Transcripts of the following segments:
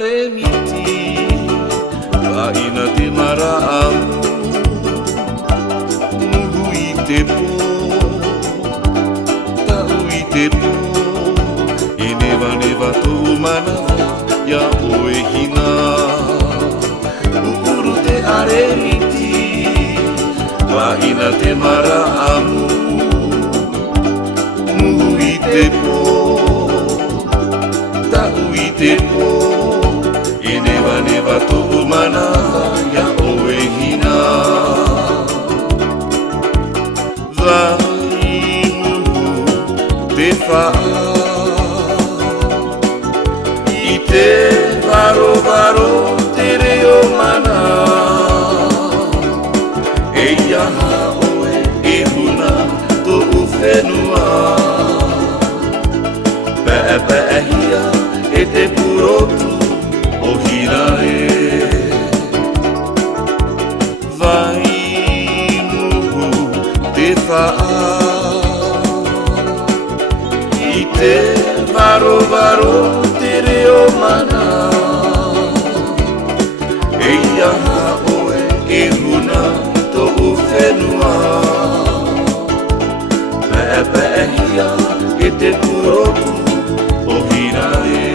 aremiti Vaina te maraamu Muhu I te po Tau I te po E newa newa tō manawa Ia oe hina Uhuru te aremiti Vaina te maraamu Muhu I te po Tau I te po E newa newa tō manawa Ia oe hina Vai muhu te whaa I te varo varo te reo mana E iaha oe e huna tō whenua Pēpēhia e te purotu o hina e Vai muhu te whaa I te varo varo te reo mana E iaha oe e huna tō whenua Pēpēhia e te purotu o hina e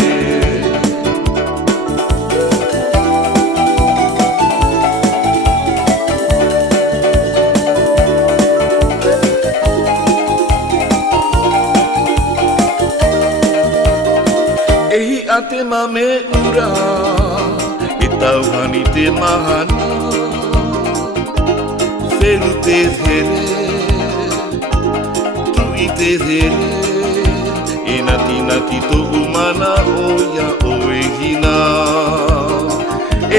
Ehi a te mame ura E tauhani te mahana Wheru te here Tui te here E nati nati tō umana o ia oe hina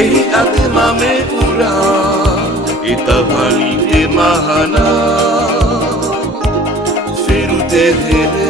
Ehi a te mame ura E tauhani te mahana Wheru te here